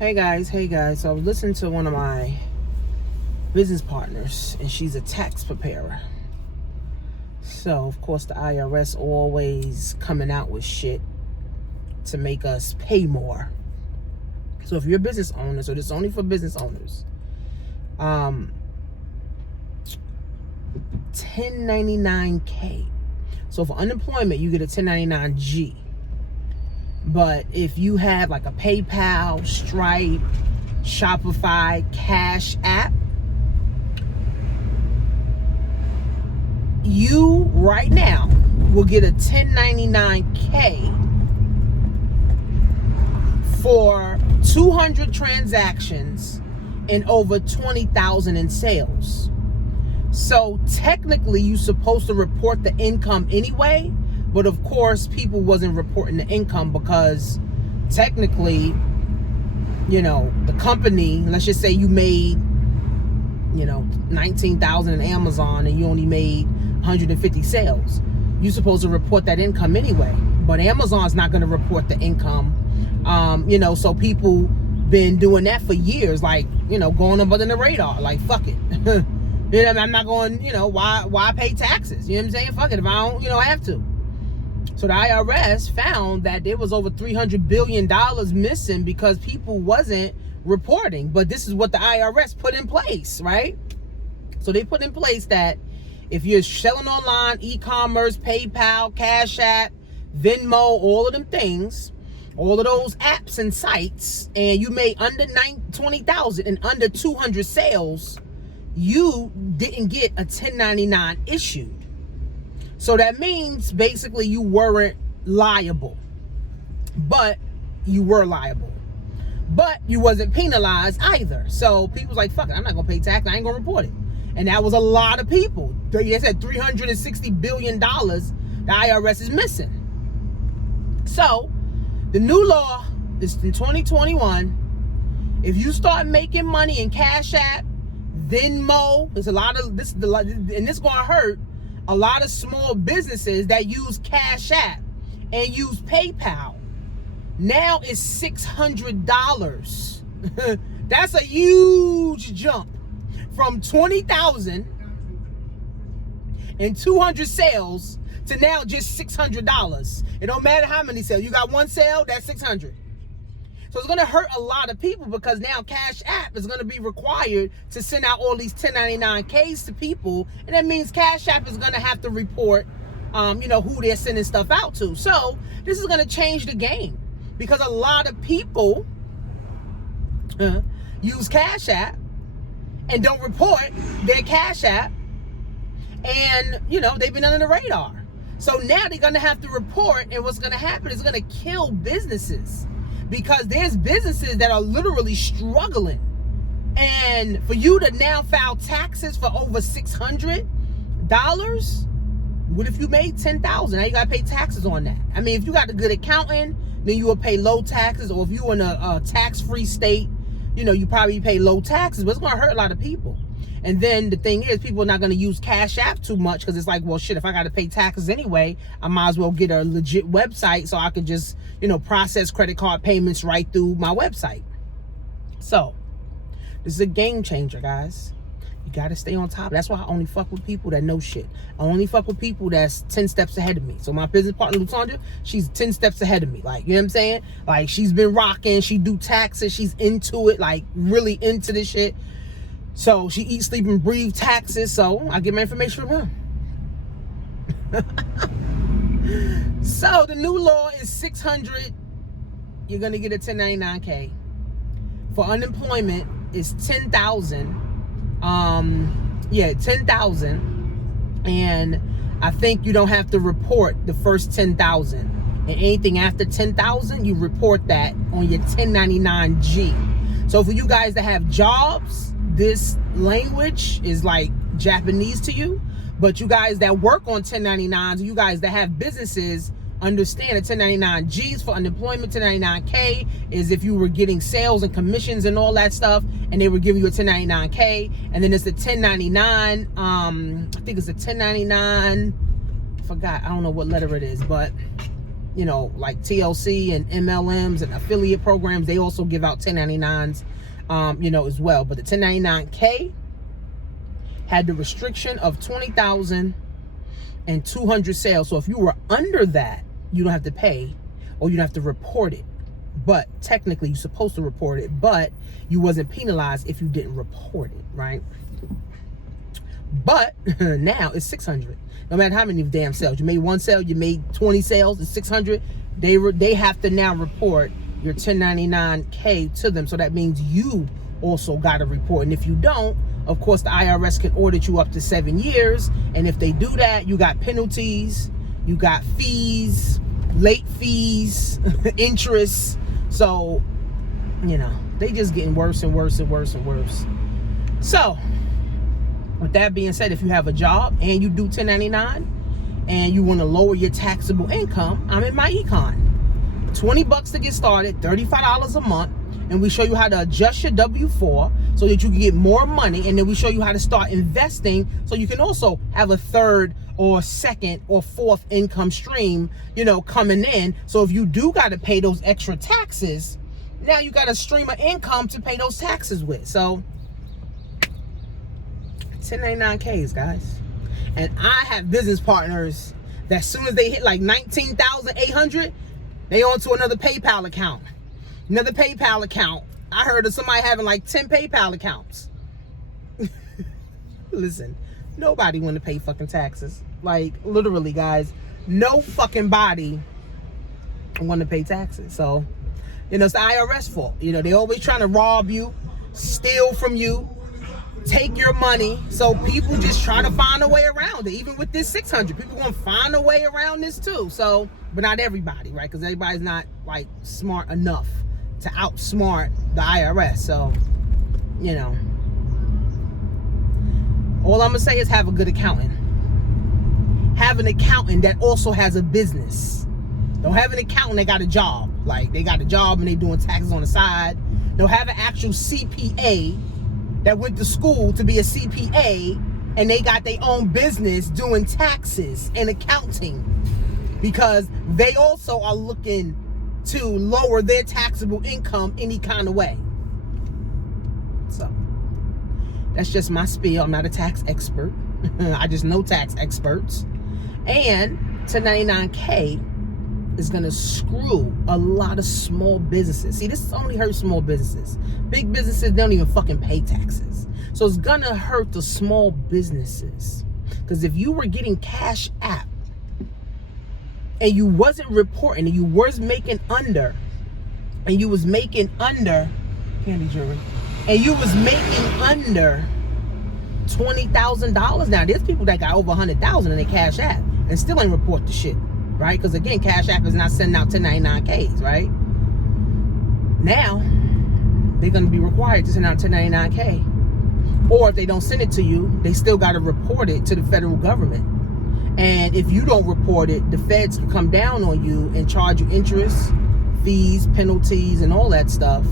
Hey guys. So I was listening to one of my business partners, and she's a tax preparer. So of course the IRS always coming out with shit to make us pay more. So if you're a business owner, so this is only for business owners, 1099K. So for unemployment, you get a 1099G. But if you have like a PayPal, Stripe, Shopify, Cash App, you right now will get a 1099K for 200 transactions and over 20,000 in sales. So technically you're supposed to report the income anyway, but of course people wasn't reporting the income because technically, the company, let's just say you made, 19,000 in Amazon and you only made 150 sales. You're supposed to report that income anyway, but Amazon's not going to report the income. So people been doing that for years, like, going under the radar, like, fuck it. I'm not going, why pay taxes? You know what I'm saying? Fuck it if I don't, have to. So the IRS found that there was over $300 billion missing because people wasn't reporting. But this is what the IRS put in place, right? So they put in place that if you're selling online, e-commerce, PayPal, Cash App, Venmo, all of them things, all of those apps and sites, and you made under 20,000 and under 200 sales, you didn't get a 1099 issued. So that means basically you weren't liable, but you were liable, but you wasn't penalized either. So people's like, fuck it, I'm not gonna pay tax, I ain't gonna report it. And that was a lot of people. They said $360 billion the IRS is missing. So the new law is in 2021. If you start making money in Cash App, Venmo, there's a lot of this, and this gonna hurt a lot of small businesses that use Cash App and use PayPal. Now it's $600. That's a huge jump from 20,000 and 200 sales to now just $600. It don't matter how many sales. You got one sale, that's 600. So it's going to hurt a lot of people because now Cash App is going to be required to send out all these 1099Ks to people. And that means Cash App is going to have to report, who they're sending stuff out to. So this is going to change the game because a lot of people use Cash App and don't report their Cash App. And, they've been under the radar. So now they're going to have to report. And what's going to happen is going to kill businesses. Because there's businesses that are literally struggling. And for you to now file taxes for over $600, what if you made $10,000? Now you got to pay taxes on that. I mean, if you got a good accountant, then you will pay low taxes. Or if you're in a tax-free state, you probably pay low taxes. But it's going to hurt a lot of people. And then the thing is, people are not going to use Cash App too much because it's like, well, shit, if I got to pay taxes anyway, I might as well get a legit website so I could just, process credit card payments right through my website. So this is a game changer, guys. You got to stay on top. That's why I only fuck with people that know shit. I only fuck with people that's 10 steps ahead of me. So my business partner, Lutandra, she's 10 steps ahead of me. Like, you know what I'm saying? Like, she's been rocking. She do taxes. She's into it, like really into this shit. So she eats, sleep, and breathe taxes. So I get my information from her. So the new law is $600. You're gonna get a 1099K. For unemployment, it's 10,000. 10,000. And I think you don't have to report the first 10,000. And anything after 10,000, you report that on your 1099G. So for you guys that have jobs, this language is like Japanese to you. But you guys that work on 1099s, you guys that have businesses, understand that 1099Gs for unemployment, 1099K is if you were getting sales and commissions and all that stuff, and they were giving you a 1099K. And then it's the 1099, I think it's a 1099, I forgot, I don't know what letter it is, but you know, like TLC and MLMs and affiliate programs, they also give out 1099s, you know, as well. But the 1099K had the restriction of 20,000 and 200 sales. So if you were under that, you don't have to pay, or you don't have to report it. But technically you're supposed to report it, but you wasn't penalized if you didn't report it, right? But now it's 600. No matter how many damn sales. You made one sale, you made 20 sales, it's 600. They have to now report your 1099K to them. So that means you also got to report. And if you don't, of course, the IRS can audit you up to 7 years. And if they do that, you got penalties, you got fees, late fees, interest. So, you know, they just getting worse and worse and worse and worse. So, with that being said, if you have a job and you do 1099 and you want to lower your taxable income, I'm in my econ. $20 to get started, $35 a month. And we show you how to adjust your W-4 so that you can get more money. And then we show you how to start investing so you can also have a third or second or fourth income stream, you know, coming in. So if you do got to pay those extra taxes, now you got a stream of income to pay those taxes with. So 1099Ks, guys. And I have business partners that as soon as they hit like 19,800, they on to another PayPal account. Another PayPal account. I heard of somebody having like 10 PayPal accounts. Listen, nobody want to pay fucking taxes. Like, literally, guys, no fucking body want to pay taxes. So, you know, it's the IRS fault. You know, they always trying to rob you, steal from you, take your money. So people just try to find a way around it. Even with this 600, people gonna find a way around this too. So, but not everybody, right? Because everybody's not like smart enough to outsmart the IRS. So, you know, all I'm gonna say is have a good accountant. Have an accountant that also has a business. Don't have an accountant that got a job. Like, they got a job and they doing taxes on the side. Don't have an actual CPA that went to school to be a CPA and they got their own business doing taxes and accounting, because they also are looking to lower their taxable income any kind of way. So that's just my spiel. I'm not a tax expert. I just know tax experts. And 1099K is going to screw a lot of small businesses. See, this only hurts small businesses. Big businesses don't even fucking pay taxes. So it's going to hurt the small businesses. Because if you were getting Cash App and you wasn't reporting and you was making under, and you was making under, candy jewelry, and you was making under $20,000. Now, there's people that got over 100,000 in their Cash App and still ain't report the shit, right? Because again, Cash App is not sending out 1099Ks, right? Now, they're going to be required to send out 1099K. Or if they don't send it to you, they still got to report it to the federal government. And if you don't report it, the feds can come down on you and charge you interest, fees, penalties, and all that stuff.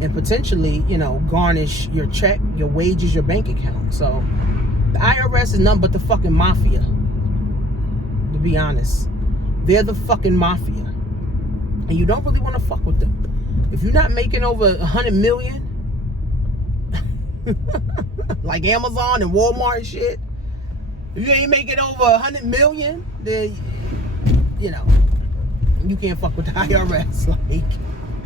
And potentially, you know, garnish your check, your wages, your bank account. So the IRS is nothing but the fucking mafia, to be honest. They're the fucking mafia. And you don't really want to fuck with them. If you're not making over 100 million, like Amazon and Walmart and shit, if you ain't making over 100 million, then, you know, you can't fuck with the IRS. Like,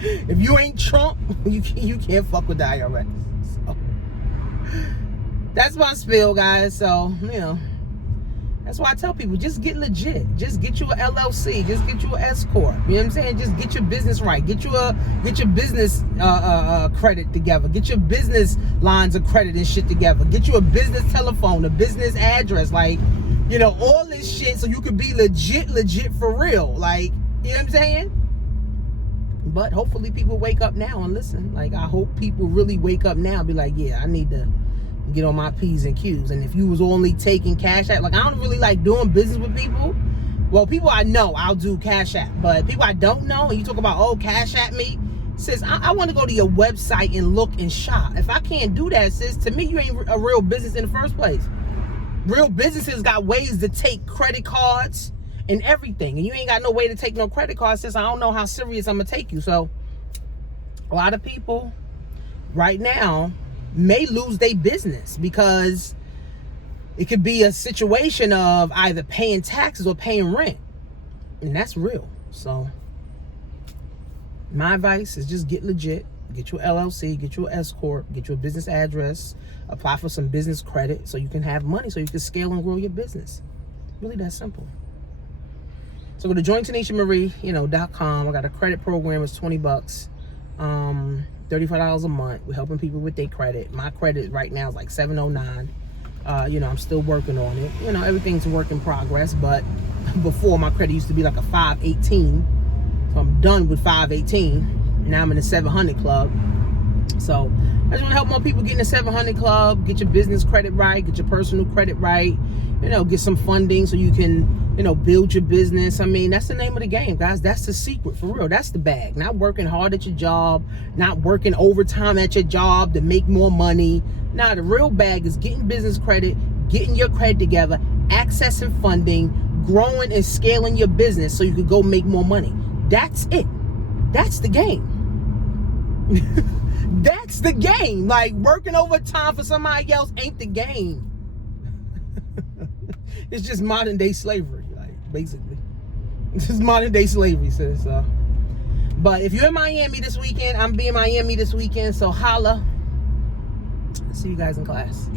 if you ain't Trump, you can't fuck with the IRS. So that's my spiel, guys. So, you know, that's why I tell people, just get legit. Just get you an LLC. Just get you an S Corp. You know what I'm saying? Just get your business right. Get your business credit together. Get your business lines of credit and shit together. Get you a business telephone, a business address. Like, you know, all this shit so you can be legit for real. Like, you know what I'm saying? But hopefully people wake up now and listen. Like, I hope people really wake up now and be like, yeah, I need to get on my P's and Q's. And if you was only taking Cash App, like, I don't really like doing business with people. Well, people I know, I'll do Cash App. But people I don't know, and you talk about, oh, Cash App me, sis, I want to go to your website and look and shop. If I can't do that, sis, to me, you ain't a real business in the first place. Real businesses got ways to take credit cards and everything. And you ain't got no way to take no credit card. Says, I don't know how serious I'm going to take you. So a lot of people right now may lose their business because it could be a situation of either paying taxes or paying rent. And that's real. So my advice is just get legit. Get your LLC, get your S Corp, get your business address, apply for some business credit so you can have money so you can scale and grow your business. Really that simple. So go to joinTanishaMarie.com. I got a credit program. It's $20. $35 a month. We're helping people with their credit. My credit right now is like 709. I'm still working on it. Everything's a work in progress, but before my credit used to be like a 518. So I'm done with 518. Now I'm in the 700 club. So I just want to help more people get in the 700 club, get your business credit right, get your personal credit right, get some funding so you can, build your business. I mean, that's the name of the game, guys. That's the secret, for real. That's the bag. Not working hard at your job, not working overtime at your job to make more money. Nah, the real bag is getting business credit, getting your credit together, accessing funding, growing and scaling your business so you can go make more money. That's it. That's the game. That's the game. Like, working overtime for somebody else ain't the game. It's just modern day slavery, like, basically. This is modern day slavery, sis. But if you're in Miami this weekend, I'm being in Miami this weekend, so holla. See you guys in class.